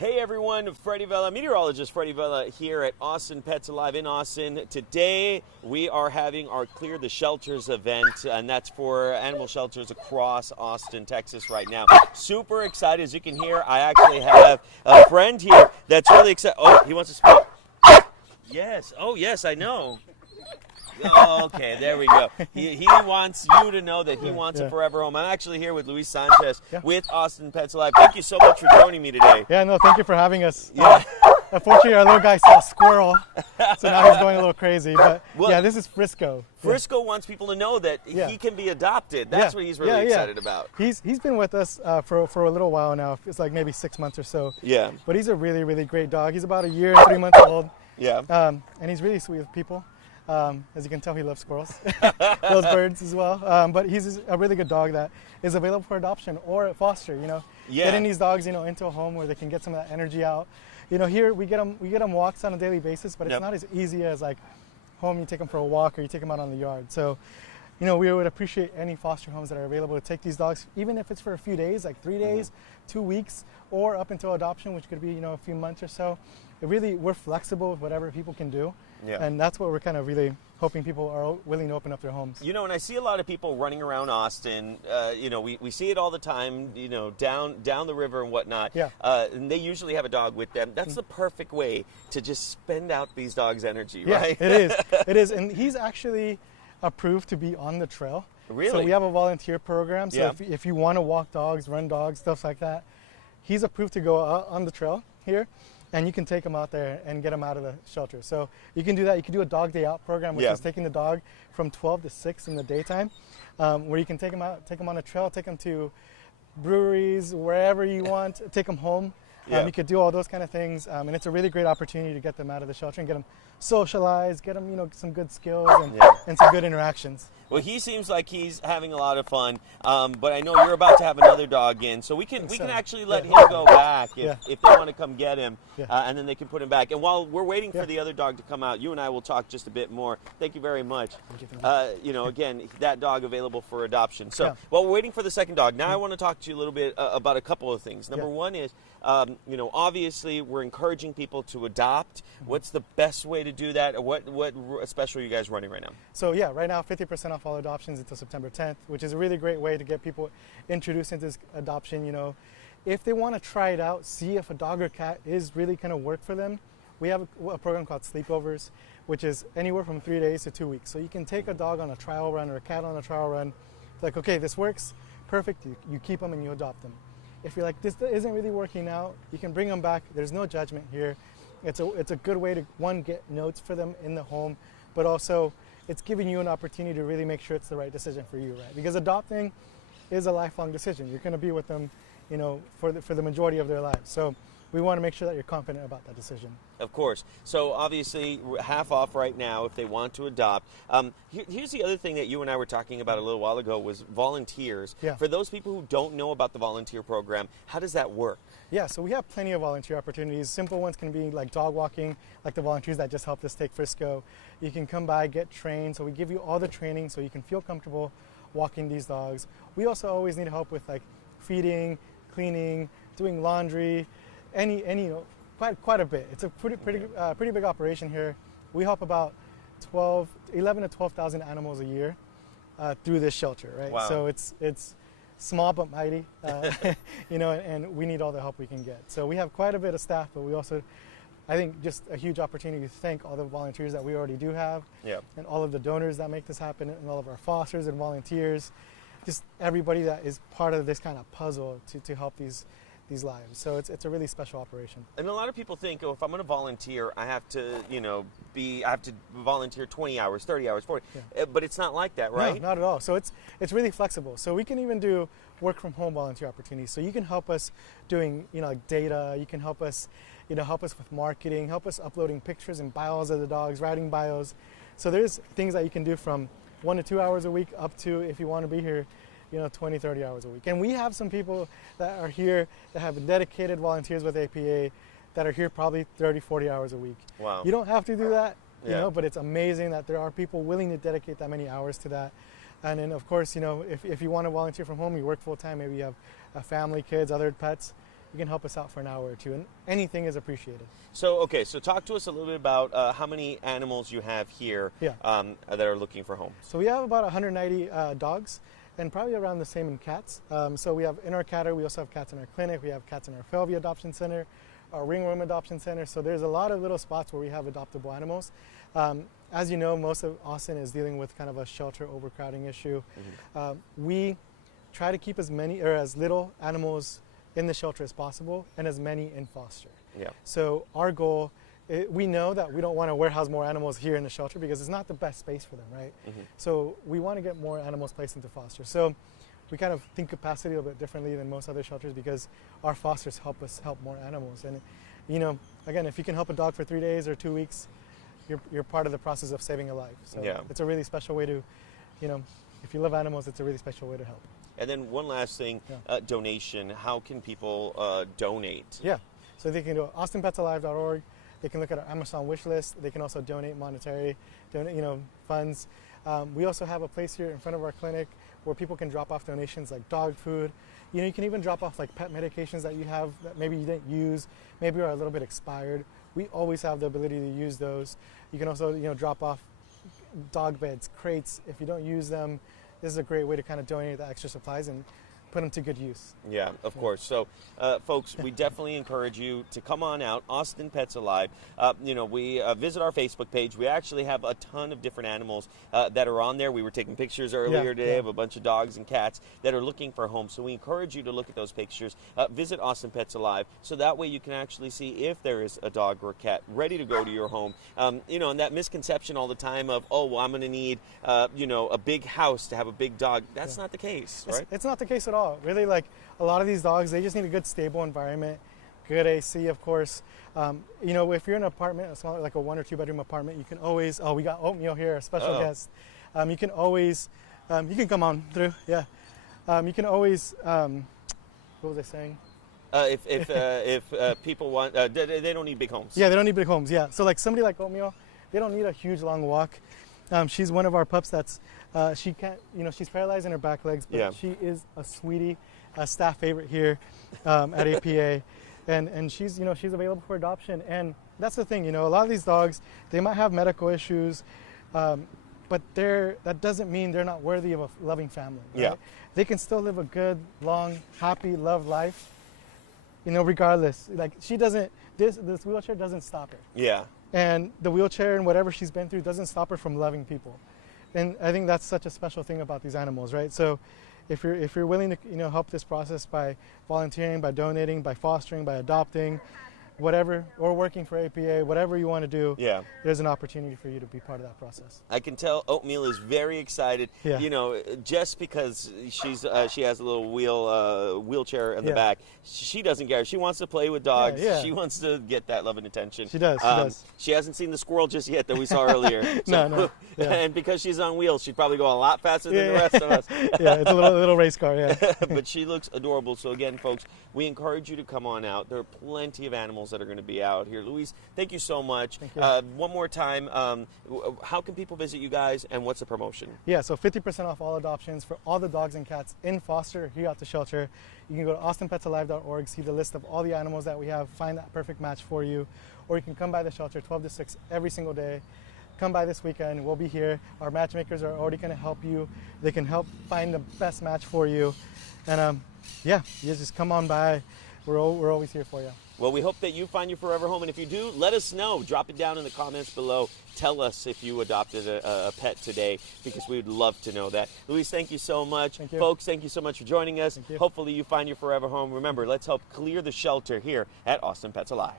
Hey everyone, Freddie Vela, meteorologist Freddie Vela here at Austin Pets Alive in Austin. Today we are having our Clear the Shelters event, and that's for animal shelters across Austin, Texas right now. Super excited. As you can hear, I actually have a friend here that's really excited. Oh, he wants to speak. Yes. Oh, yes, I know. Oh, okay, there we go. He wants you to know that he wants a forever home. I'm actually here with Luis Sanchez with Austin Pets Alive. Thank you so much for joining me today. Yeah, no, thank you for having us. Yeah. Unfortunately, our little guy saw a squirrel, so now he's going a little crazy. But yeah, this is Frisco. Frisco wants people to know that he can be adopted. That's what he's really excited about. He's been with us for a little while now. It's like maybe 6 months or so. Yeah. But he's a really, really great dog. He's about 1 year and 3 months old. Yeah. And he's really sweet with people. As you can tell, he loves squirrels, those birds as well. But he's a really good dog that is available for adoption or foster. Getting these dogs, into a home where they can get some of that energy out. Here we get them walks on a daily basis, but it's not as easy as like home. You take them for a walk or you take them out on the yard. So, we would appreciate any foster homes that are available to take these dogs, even if it's for a few days, like 3 days, 2 weeks, or up until adoption, which could be a few months or so. We're flexible with whatever people can do. Yeah. And that's what we're kind of really hoping people are willing to open up their homes. And I see a lot of people running around Austin. We see it all the time, down the river and whatnot. Yeah. And they usually have a dog with them. That's the perfect way to just spend out these dogs' energy, right? Yeah, it is. It is. And he's actually approved to be on the trail. Really? So we have a volunteer program. So if you want to walk dogs, run dogs, stuff like that, he's approved to go out on the trail here. And you can take them out there and get them out of the shelter. So you can do that. You can do a dog day out program, which is taking the dog from 12 to 6 in the daytime, where you can take them out, take them on a trail, take them to breweries, wherever you want, take them home. You could do all those kind of things. And it's a really great opportunity to get them out of the shelter and get them socialized, get them, some good skills and some good interactions. Well, he seems like he's having a lot of fun, but I know you're about to have another dog in, so we can actually let him go back if they want to come get him, and then they can put him back. And while we're waiting for the other dog to come out, you and I will talk just a bit more. Thank you very much. Again, that dog available for adoption. So while we're waiting for the second dog, now I want to talk to you a little bit about a couple of things. Number one is, obviously we're encouraging people to adopt. What's the best way to do that? What special are you guys running right now? So right now 50% off all adoptions until September 10th, which is a really great way to get people introduced into this adoption. If they want to try it out, see if a dog or cat is really going to work for them, we have a program called Sleepovers, which is anywhere from 3 days to 2 weeks. So you can take a dog on a trial run or a cat on a trial run. It's like, okay, this works, perfect. You keep them and you adopt them. If you're like, this isn't really working out, you can bring them back. There's no judgment here. It's a good way to, one, get notes for them in the home, but also it's giving you an opportunity to really make sure it's the right decision for you, right? Because adopting is a lifelong decision. You're going to be with them, for the majority of their lives. So we want to make sure that you're confident about that decision. Of course. So obviously, half off right now if they want to adopt. Here's the other thing that you and I were talking about a little while ago was volunteers. Yeah. For those people who don't know about the volunteer program, how does that work? Yeah, so we have plenty of volunteer opportunities. Simple ones can be like dog walking, like the volunteers that just helped us take Frisco. You can come by, get trained. So we give you all the training so you can feel comfortable walking these dogs. We also always need help with like feeding, cleaning, doing laundry, quite a bit. It's a pretty big operation here. We help about 11 to 12,000 animals a year through this shelter, right? Wow. So it's small but mighty, and we need all the help we can get. So we have quite a bit of staff, but we also, I think, just a huge opportunity to thank all the volunteers that we already do have, and all of the donors that make this happen, and all of our fosters and volunteers, just everybody that is part of this kind of puzzle to help these lives. So it's a really special operation. And a lot of people think, if I'm going to volunteer, I have to, volunteer 20 hours, 30 hours, 40. Yeah. But it's not like that, right? No, not at all. So it's really flexible. So we can even do work from home volunteer opportunities. So you can help us doing, like data. You can help us, help us with marketing, help us uploading pictures and bios of the dogs, writing bios. So there's things that you can do from 1 to 2 hours a week up to, if you want to be here, 20, 30 hours a week. And we have some people that are here that have dedicated volunteers with APA that are here probably 30, 40 hours a week. Wow. You don't have to do that, but it's amazing that there are people willing to dedicate that many hours to that. And then, of course, if you want to volunteer from home, you work full time, maybe you have a family, kids, other pets, you can help us out for an hour or two, and anything is appreciated. So, okay, so talk to us a little bit about how many animals you have here Yeah. that are looking for homes. So we have about 190 dogs, and probably around the same in cats. So we have in our cattery, we also have cats in our clinic, we have cats in our Fairview Adoption Center, our Ringworm Adoption Center. So there's a lot of little spots where we have adoptable animals. As you know, most of Austin is dealing with kind of a shelter overcrowding issue. We try to keep as many or as little animals in the shelter as possible and as many in foster. Yeah. So our goal, we know that we don't want to warehouse more animals here in the shelter because it's not the best space for them, right? So we want to get more animals placed into foster. So we kind of think capacity a little bit differently than most other shelters because our fosters help us help more animals. And, you know, again, if you can help a dog for 3 days or 2 weeks, you're part of the process of saving a life. So Yeah. it's a really special way to, you know, if you love animals, it's a really special way to help. And then one last thing, Yeah. donation. How can people donate? Yeah. So they can go to austinpetsalive.org. They can look at our Amazon wish list. They can also donate monetary, funds. We also have a place here in front of our clinic where people can drop off donations like dog food. You know, you can even drop off like pet medications that you have that maybe you didn't use, maybe are a little bit expired. We always have the ability to use those. You can also, drop off dog beds, crates. If you don't use them, this is a great way to kind of donate the extra supplies and put them to good use. Yeah, of course. So, folks, we definitely encourage you to come on out, Austin Pets Alive. We visit our Facebook page. We actually have a ton of different animals that are on there. We were taking pictures earlier today of a bunch of dogs and cats that are looking for homes. So we encourage you to look at those pictures. Visit Austin Pets Alive so that way you can actually see if there is a dog or a cat ready to go to your home. And that misconception all the time of, oh, well, I'm going to need, a big house to have a big dog. That's not the case, right? It's not the case at all. Really, like a lot of these dogs, they just need a good, stable environment, good AC, of course. If you're in an apartment, a smaller, like a 1 or 2 bedroom apartment, you can always. Oh, we got Oatmeal here, a special guest. You can always. You can come on through. Yeah. You can always. What was I saying? If people want, they don't need big homes. Yeah, they don't need big homes. Yeah. So like somebody like Oatmeal, they don't need a huge long walk. She's one of our pups that's, she can't, she's paralyzed in her back legs, but she is a sweetie, a staff favorite here at APA. And she's, she's available for adoption. And that's the thing, a lot of these dogs, they might have medical issues, but that doesn't mean they're not worthy of a loving family. Right? Yeah. They can still live a good, long, happy, loved life, regardless. Like she doesn't, this wheelchair doesn't stop her. Yeah. And the wheelchair and whatever she's been through doesn't stop her from loving people. And I think that's such a special thing about these animals, right? So if you're willing to help this process by volunteering, by donating, by fostering, by adopting, whatever, or working for APA, whatever you want to do, there's an opportunity for you to be part of that process. I can tell Oatmeal is very excited. Yeah. Just because she has a little wheelchair in the back, she doesn't care. She wants to play with dogs. Yeah. She wants to get that love and attention. She does. She hasn't seen the squirrel just yet that we saw earlier. No. Yeah. And because she's on wheels, she'd probably go a lot faster than the rest of us. Yeah, it's a little race car. Yeah. But she looks adorable. So again, folks, we encourage you to come on out. There are plenty of animals that are going to be out here. Luis, thank you so much. Thank you. One more time, how can people visit you guys, and what's the promotion? Yeah, so 50% off all adoptions for all the dogs and cats in foster here at the shelter. You can go to austinpetsalive.org, see the list of all the animals that we have, find that perfect match for you, or you can come by the shelter 12 to 6 every single day. Come by this weekend. We'll be here. Our matchmakers are already going to help you. They can help find the best match for you. And you just come on by. We're always here for you. Well, we hope that you find your forever home, and if you do, let us know. Drop it down in the comments below. Tell us if you adopted a pet today, because we would love to know that. Luis, thank you so much. Thank you. Folks, thank you so much for joining us. Thank you. Hopefully you find your forever home. Remember, let's help clear the shelter here at Austin Pets Alive.